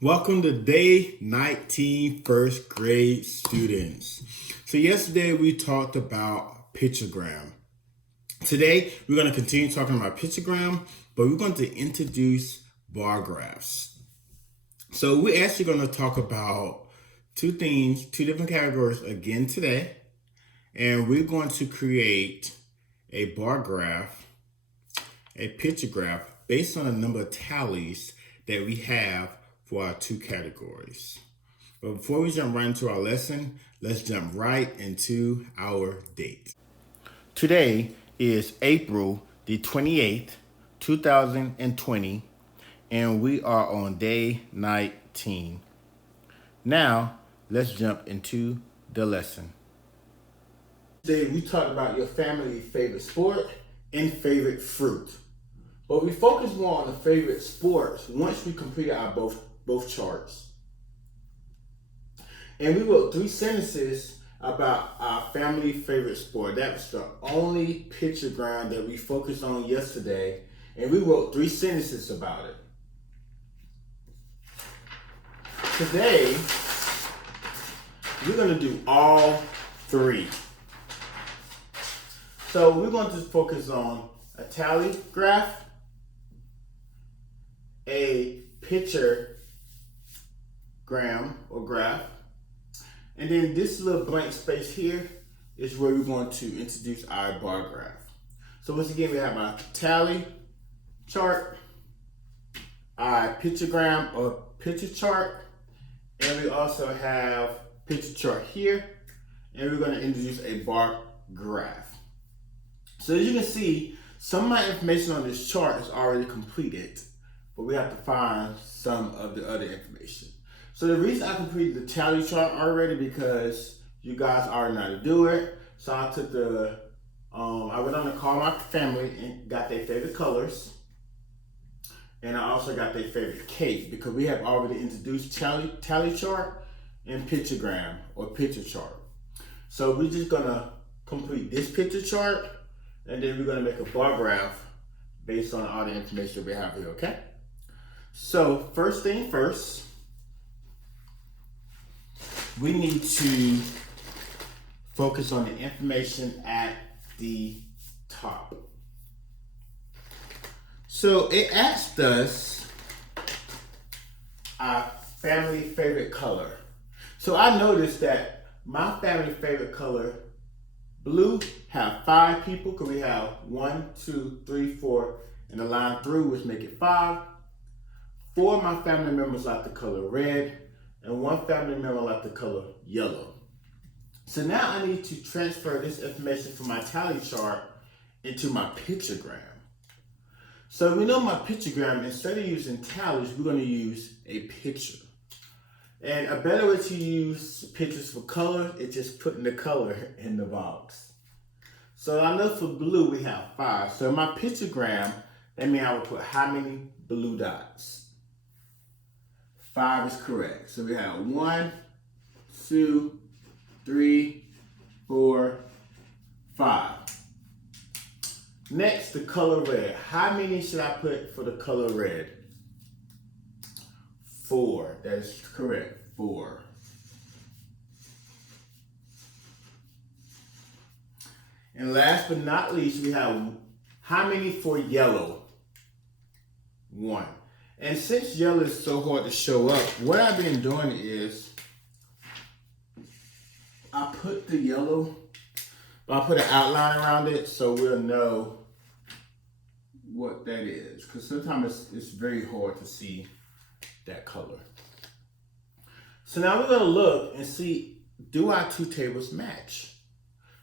Welcome to day 19, first grade students. So yesterday we talked about pictogram. Today we're going to continue talking about pictogram, but we're going to introduce bar graphs. So we're actually going to talk about two things, two different categories again today, and we're going to create a bar graph, a pictograph based on the number of tallies that we have for our two categories. But before we jump right into our lesson, let's jump right into our date. Today is April the 28th, 2020, and we are on day 19. Now, let's jump into the lesson. Today, we talked about your family's favorite sport and favorite fruit. But we focus more on the favorite sports once we completed our both charts. And we wrote 3 sentences about our family favorite sport. That was the only pictogram that we focused on yesterday. And we wrote 3 sentences about it. Today, we're going to do all 3. So we're going to focus on a tally graph, a pictogram or graph, and then this little blank space here is where we're going to introduce our bar graph. So once again, we have our tally chart, our pictogram or picture chart, and we also have picture chart here, and we're going to introduce a bar graph. So as you can see, some of my information on this chart is already completed, but we have to find some of the other information. So the reason I completed the tally chart already because you guys already know how to do it. So I took I went on to call my family and got their favorite colors. And I also got their favorite cake because we have already introduced tally chart and pictogram or picture chart. So we're just gonna complete this picture chart and then we're gonna make a bar graph based on all the information we have here, okay? So first thing first, we need to focus on the information at the top. So it asked us our family favorite color. So I noticed that my family favorite color, blue, have 5 people because we have 1, 2, 3, 4, and the line through, which make it 5. 4 of my family members like the color red, and 1 family member like the color yellow. So now I need to transfer this information from my tally chart into my pictogram. So we know my pictogram, instead of using tallies, we're going to use a picture. And a better way to use pictures for color is just putting the color in the box. So I know for blue we have 5. So in my pictogram, that means I would put how many blue dots? 5 is correct. So we have 1, 2, 3, 4, 5. Next, the color red. How many should I put for the color red? 4. That is correct. 4. And last but not least, we have how many for yellow? 1. And since yellow is so hard to show up, what I've been doing is I put the yellow, I put an outline around it so we'll know what that is. Because sometimes it's very hard to see that color. So now we're going to look and see, do our 2 tables match?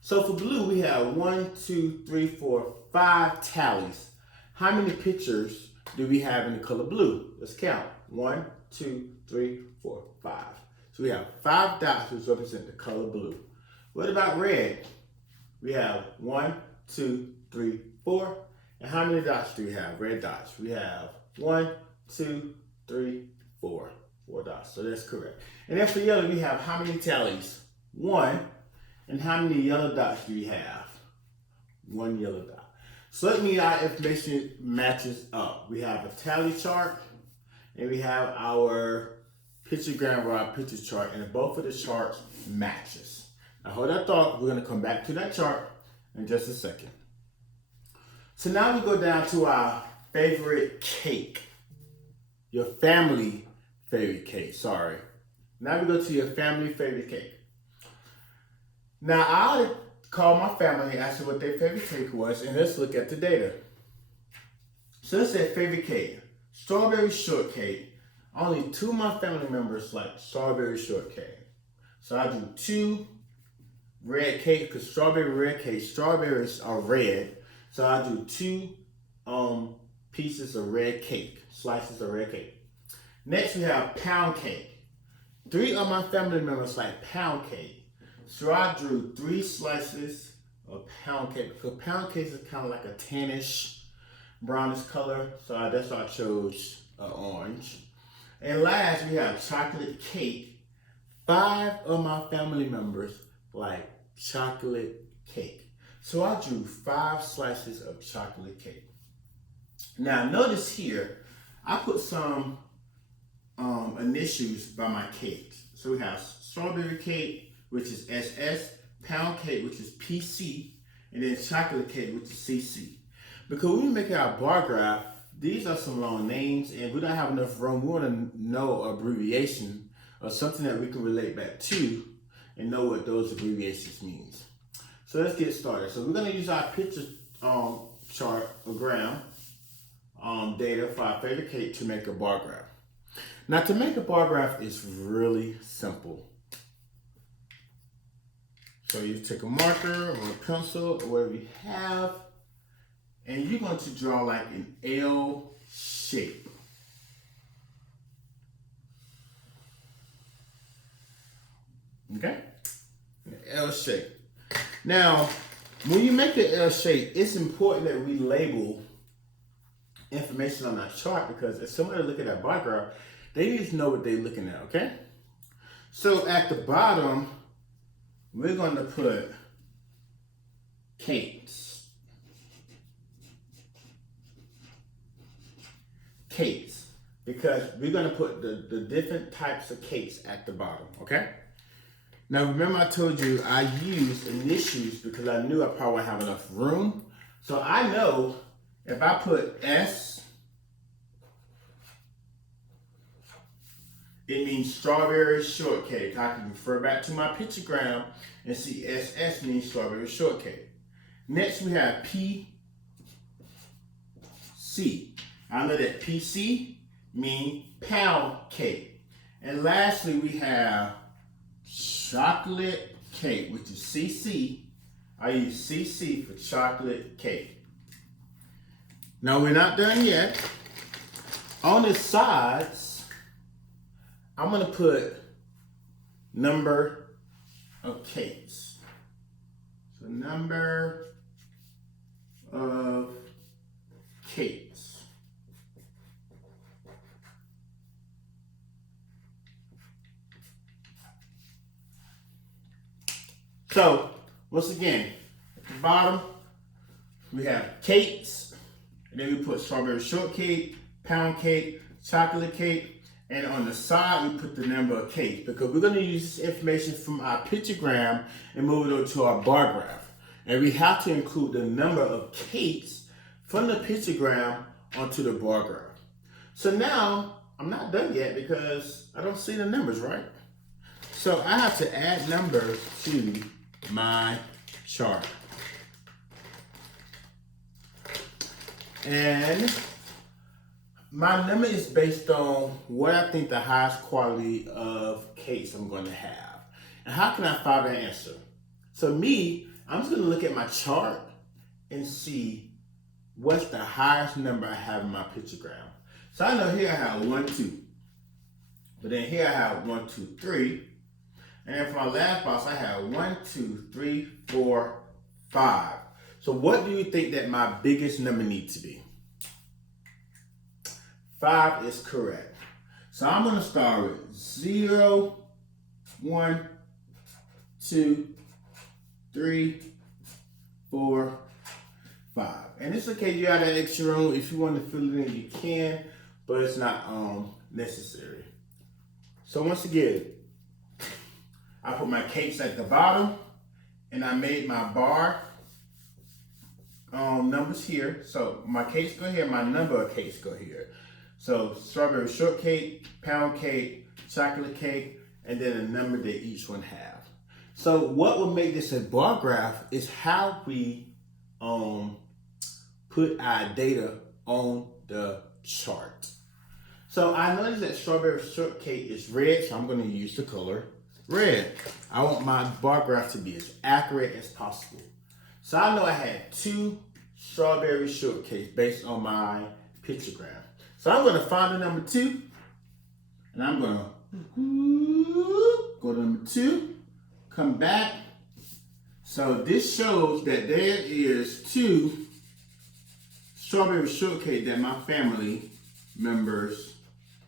So for blue, we have 1, 2, 3, 4, 5 tallies. How many pictures do we have in the color blue? Let's count. 1, 2, 3, 4, 5. So we have 5 dots which represent the color blue. What about red? We have 1, 2, 3, 4. And how many dots do we have? Red dots. We have 1, 2, 3, 4. 4 dots. So that's correct. And then for yellow, we have how many tallies? 1. And how many yellow dots do we have? 1 yellow dot. So let me our information matches up. We have a tally chart and we have our pictogram or our picture chart, and both of the charts matches. Now hold that thought. We're going to come back to that chart in just a second. So now we go down to our favorite cake. Your family favorite cake, sorry. Now we go to your family favorite cake. Now I called my family and asked them what their favorite cake was, and let's look at the data. So let's say favorite cake, strawberry shortcake. Only 2 of my family members like strawberry shortcake. So I do 2 red cake, because strawberries are red. So I do 2 pieces of red cake, slices of red cake. Next we have pound cake. 3 of my family members like pound cake. So I drew 3 slices of pound cake, because pound cake is kind of like a tannish, brownish color. So that's why I chose orange. And last we have chocolate cake. 5 of my family members like chocolate cake. So I drew 5 slices of chocolate cake. Now notice here, I put some initials by my cakes. So we have strawberry cake, which is SS, pound cake, which is PC, and then chocolate cake, which is CC. Because when we make our bar graph, these are some long names, and we don't have enough room. We want to know abbreviation or something that we can relate back to and know what those abbreviations means. So let's get started. So we're going to use our picture chart or gram data for our favorite cake to make a bar graph. Now to make a bar graph is really simple. So you take a marker or a pencil or whatever you have, and you're going to draw like an L shape. Okay? An L shape. Now, when you make the L shape, it's important that we label information on our chart, because if somebody look at that bar graph, they need to know what they're looking at, okay? So at the bottom, we're going to put cakes. Cakes, because we're going to put the different types of cakes at the bottom, okay? Now remember I told you I used initials because I knew I probably wouldn't have enough room. So I know if I put S, it means strawberry shortcake. I can refer back to my pictogram and see SS means strawberry shortcake. Next we have PC. I know that PC means pound cake. And lastly, we have chocolate cake, which is CC. I use CC for chocolate cake. Now we're not done yet. On the sides, I'm gonna put number of cakes. So number of cakes. So, once again, at the bottom, we have cakes, and then we put strawberry shortcake, pound cake, chocolate cake, and on the side, we put the number of cakes, because we're going to use this information from our pictogram and move it over to our bar graph. And we have to include the number of cakes from the pictogram onto the bar graph. So now, I'm not done yet because I don't see the numbers, right? So I have to add numbers to my chart. And my number is based on what I think the highest quality of cakes I'm going to have. And how can I find that answer? So me, I'm just going to look at my chart and see what's the highest number I have in my pictogram. So I know here I have 1, 2. But then here I have 1, 2, 3. And then for my last box, I have 1, 2, 3, 4, 5. So what do you think that my biggest number needs to be? 5 is correct. So I'm going to start with 0, 1, 2, 3, 4, 5. And it's okay, you have that extra room. If you want to fill it in, you can, but it's not necessary. So once again, I put my cakes at the bottom, and I made my bar numbers here. So my cakes go here, my number of cakes go here. So strawberry shortcake, pound cake, chocolate cake, and then a number that each one have. So what will make this a bar graph is how we put our data on the chart. So I noticed that strawberry shortcake is red, so I'm going to use the color red. I want my bar graph to be as accurate as possible. So I know I had 2 strawberry shortcakes based on my pictogram. So I'm going to find the number 2, and I'm going to go to number 2, come back. So this shows that there is 2 strawberry shortcake that my family members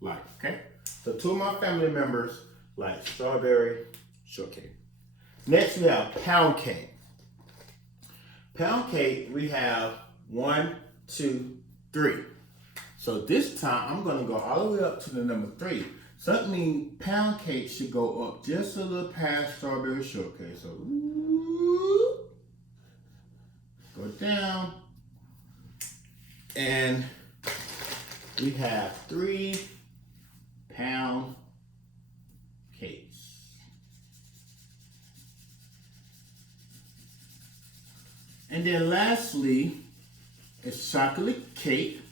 like, okay? So 2 of my family members like strawberry shortcake. Next we have pound cake. Pound cake, we have 1, 2, 3. So this time I'm gonna go all the way up to the number 3. So that means pound cake should go up just a little past strawberry shortcake. So go down, and we have 3 pound cakes. And then lastly is chocolate cake.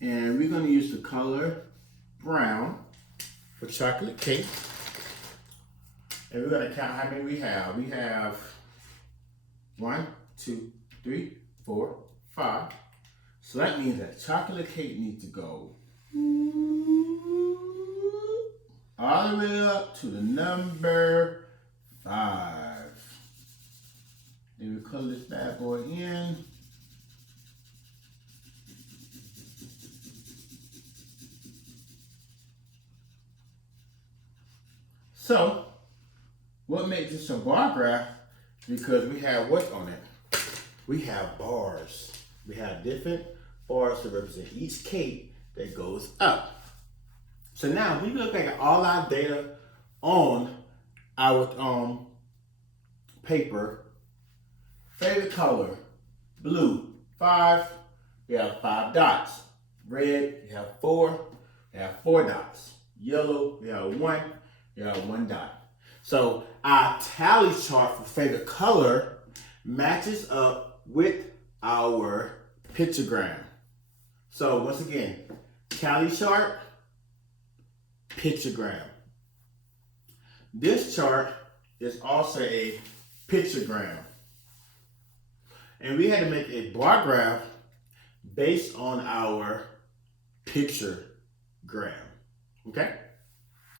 And we're going to use the color brown for chocolate cake. And we're going to count how many we have. We have 1, 2, 3, 4, 5. So that means that chocolate cake needs to go all the way up to the number 5. Then we color this bad boy in. So, what makes this a bar graph? Because we have what on it? We have bars. We have different bars to represent each cake that goes up. So now we look at all our data on our paper. Favorite color, blue, 5. We have 5 dots. Red, we have 4. We have 4 dots. Yellow, we have 1. We have 1 dot. So our tally chart for favorite color matches up with our pictogram. So once again, tally chart, pictogram. This chart is also a pictogram. And we had to make a bar graph based on our pictogram. Okay?